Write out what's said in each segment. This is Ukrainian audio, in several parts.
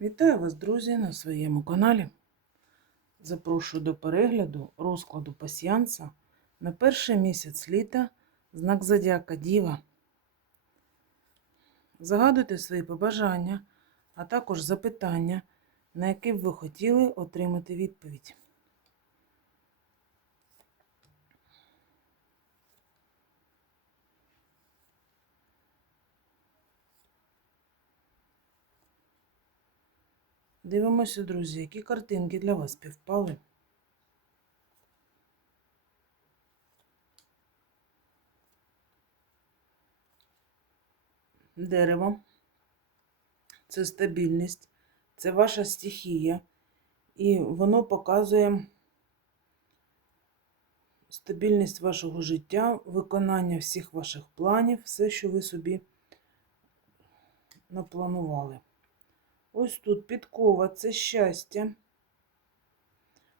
Вітаю вас, друзі, на своєму каналі. Запрошую до перегляду розкладу пасіянса на перший місяць літа знак Зодіака Діва. Загадуйте свої побажання, а також запитання, на які б ви хотіли отримати відповідь. Дивимося, друзі, які картинки для вас співпали. Дерево це стабільність, це ваша стихія, і воно показує стабільність вашого життя, виконання всіх ваших планів, все, що ви собі напланували. Ось тут підкова це щастя,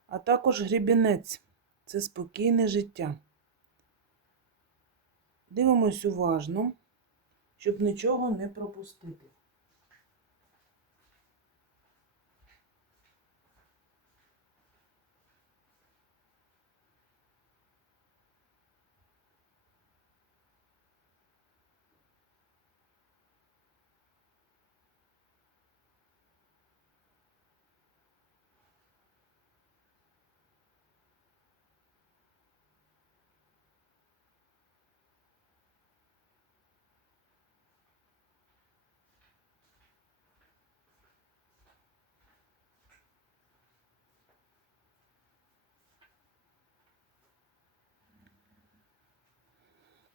а також грібінець це спокійне життя. Дивимось уважно, щоб нічого не пропустити.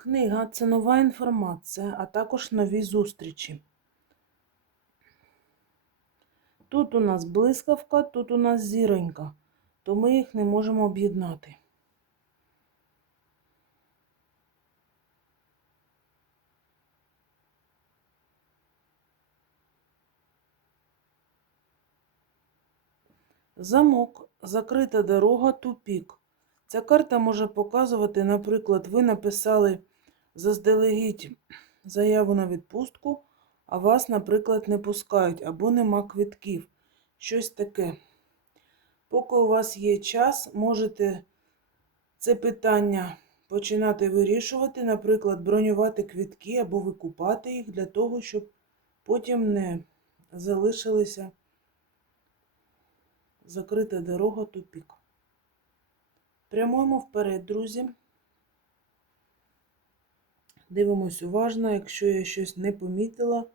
Книга це нова інформація, а також нові зустрічі. Тут у нас блискавка, тут у нас зіронька, то ми їх не можемо об'єднати. Замок, закрита дорога, тупік. Ця карта може показувати, наприклад, ви написали заздалегідь заяву на відпустку, а вас, наприклад, не пускають або нема квитків. Щось таке. Поки у вас є час, можете це питання починати вирішувати, наприклад, бронювати квитки або викупати їх для того, щоб потім не залишилися закрита дорога тупік. Прямуємо вперед, друзі. Дивимось уважно, якщо я щось не помітила,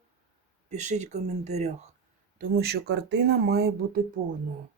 пишіть в коментарях, тому що картина має бути повною.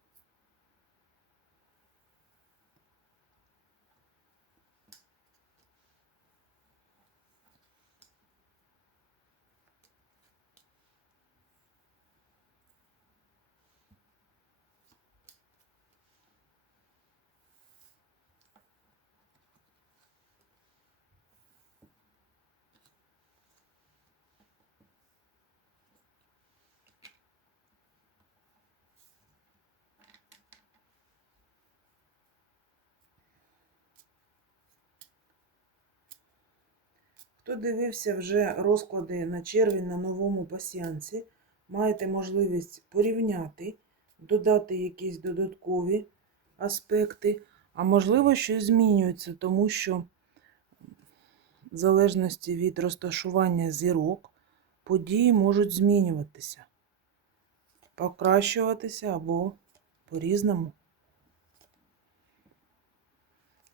Хто дивився вже розклади на червень на новому пасіянсі, маєте можливість порівняти, додати якісь додаткові аспекти, а можливо, щось змінюється, тому що в залежності від розташування зірок події можуть змінюватися, покращуватися або по-різному.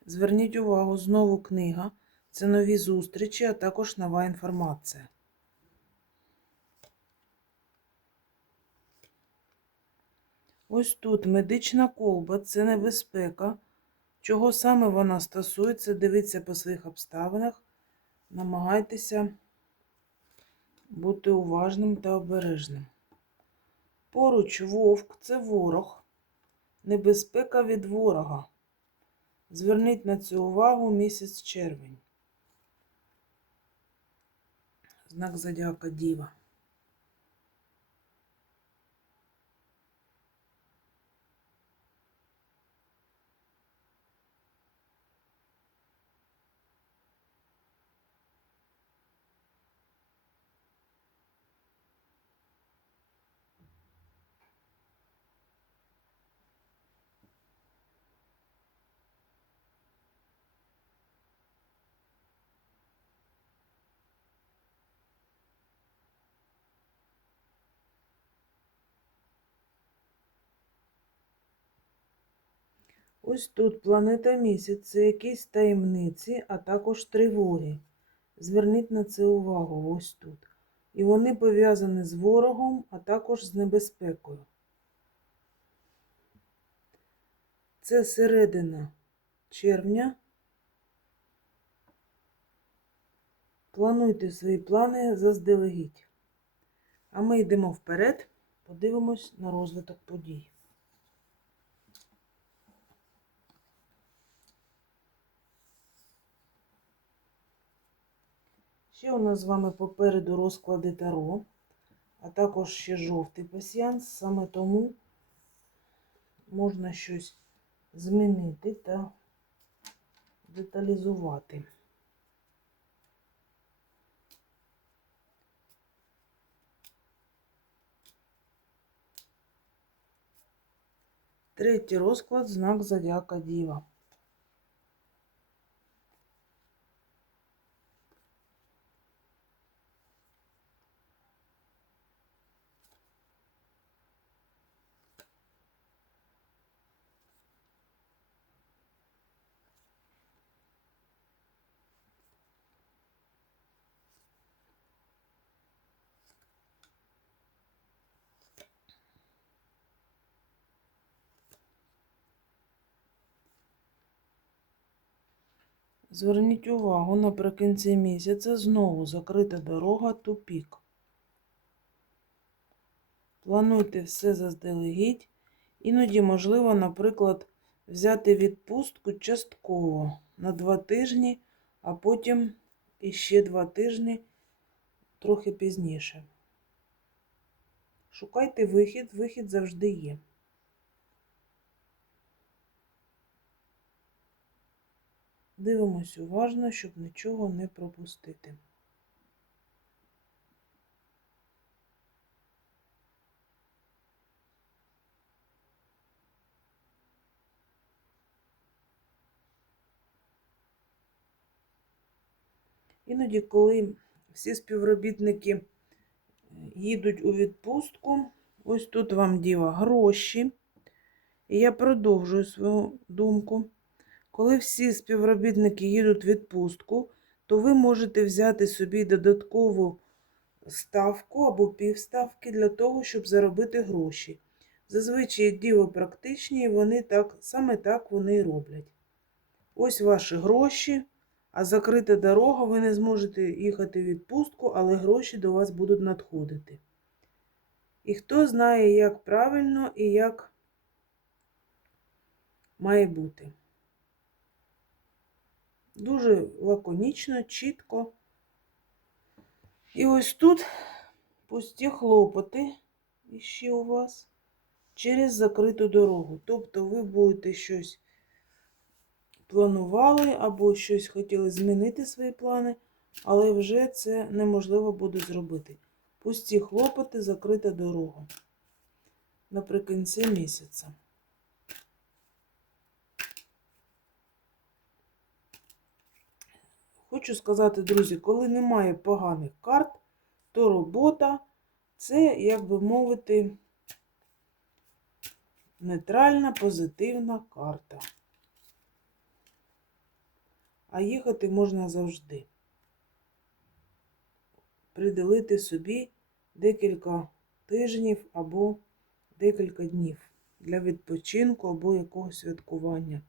Зверніть увагу, знову книга. Це нові зустрічі, а також нова інформація. Ось тут медична колба це небезпека. Чого саме вона стосується, дивіться по своїх обставинах. Намагайтеся бути уважним та обережним. Поруч вовк це ворог, небезпека від ворога. Зверніть на це увагу місяць червень. Знак зодіака Діва. Ось тут планета місяць це якісь таємниці, а також тривоги. Зверніть на це увагу ось тут. І вони пов'язані з ворогом, а також з небезпекою. Це середина червня. Плануйте свої плани заздалегідь. А ми йдемо вперед, подивимось на розвиток подій. Ще у нас з вами попереду розклади Таро, а також ще жовтий пасіянс. Саме тому можна щось змінити та деталізувати. Третій розклад знак Зодіака Діва. Зверніть увагу, наприкінці місяця знову закрита дорога тупік. Плануйте все заздалегідь. Іноді можливо, наприклад, взяти відпустку частково на два тижні, а потім іще два тижні трохи пізніше. Шукайте вихід, вихід завжди є. Дивимось уважно, щоб нічого не пропустити. Іноді, коли всі співробітники е, їдуть у відпустку, ось тут вам діва гроші. І я продовжую свою думку. Коли всі співробітники їдуть в відпустку, то ви можете взяти собі додаткову ставку або півставки для того, щоб заробити гроші. Зазвичай діви практичні, і вони так, саме так вони і роблять. Ось ваші гроші, а закрита дорога, ви не зможете їхати в відпустку, але гроші до вас будуть надходити. І хто знає, як правильно і як має бути. Дуже лаконічно, чітко. І ось тут пусті хлопоти іще у вас через закриту дорогу. Тобто ви будете щось планували або щось хотіли змінити свої плани, але вже це неможливо буде зробити. Пусті хлопоти, закрита дорога наприкінці місяця. Хочу сказати, друзі, коли немає поганих карт, то робота це, як би мовити, нейтральна позитивна карта. А їхати можна завжди. Приділити собі декілька тижнів або декілька днів для відпочинку або якогось святкування.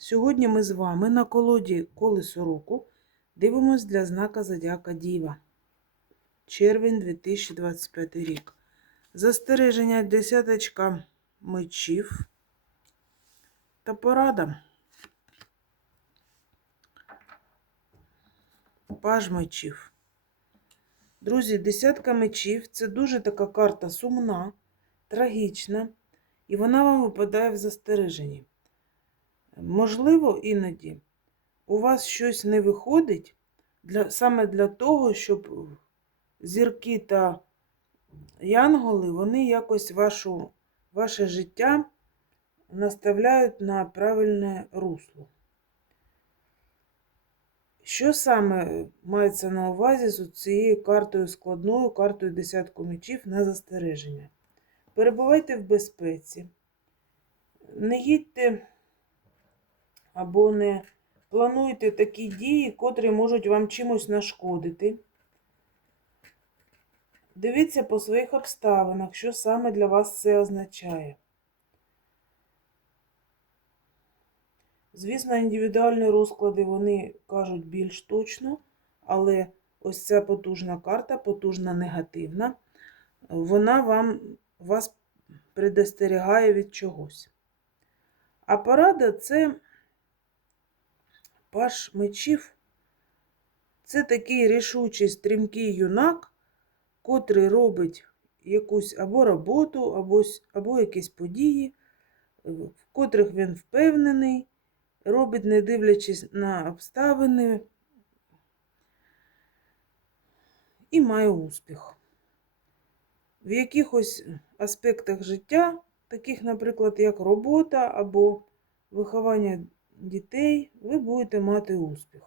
Сьогодні ми з вами на колоді колесо року дивимось для знака Зодіака Діва. Червень 2025 рік. Застереження десяточка мечів та порада. Паж мечів. Друзі, десятка мечів це дуже така карта сумна, трагічна, і вона вам випадає в застереженні. Можливо, іноді у вас щось не виходить для, саме для того, щоб зірки та янголи, вони якось вашу, ваше життя наставляють на правильне русло. Що саме мається на увазі з цією картою складною, картою десятку мечів на застереження? Перебувайте в безпеці. Не їдьте або не плануйте такі дії, котрі можуть вам чимось нашкодити. Дивіться по своїх обставинах, що саме для вас це означає. Звісно, індивідуальні розклади вони кажуть більш точно, але ось ця потужна карта, потужна негативна, вона вам вас предостерігає від чогось. А порада це паш мечів. Це такий рішучий, стрімкий юнак, котрий робить якусь або роботу, або, або якісь події, е, в котрих він впевнений, робить, не дивлячись на обставини, і має успіх. В якихось аспектах життя, таких, наприклад, як робота або виховання дітей, ви будете мати успіх.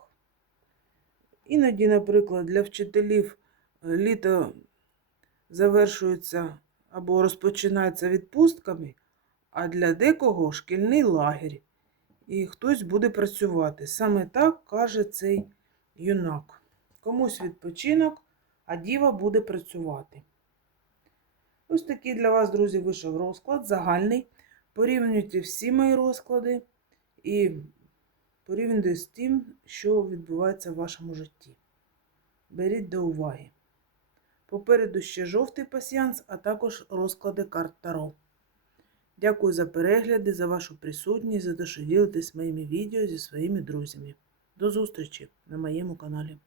Іноді, наприклад, для вчителів е, літо завершується або розпочинається відпустками, а для декого шкільний лагерь. І хтось буде працювати. Саме так каже цей юнак. Комусь відпочинок, а діва буде працювати. Ось такий для вас, друзі, вийшов розклад загальний. Порівнюйте всі мої розклади і порівнюйте з тим, що відбувається в вашому житті. Беріть до уваги. Попереду ще жовтий пасіянс, а також розклади карт Таро. Дякую за перегляди, за вашу присутність, за те, що ділитесь моїми відео зі своїми друзями. До зустрічі на моєму каналі.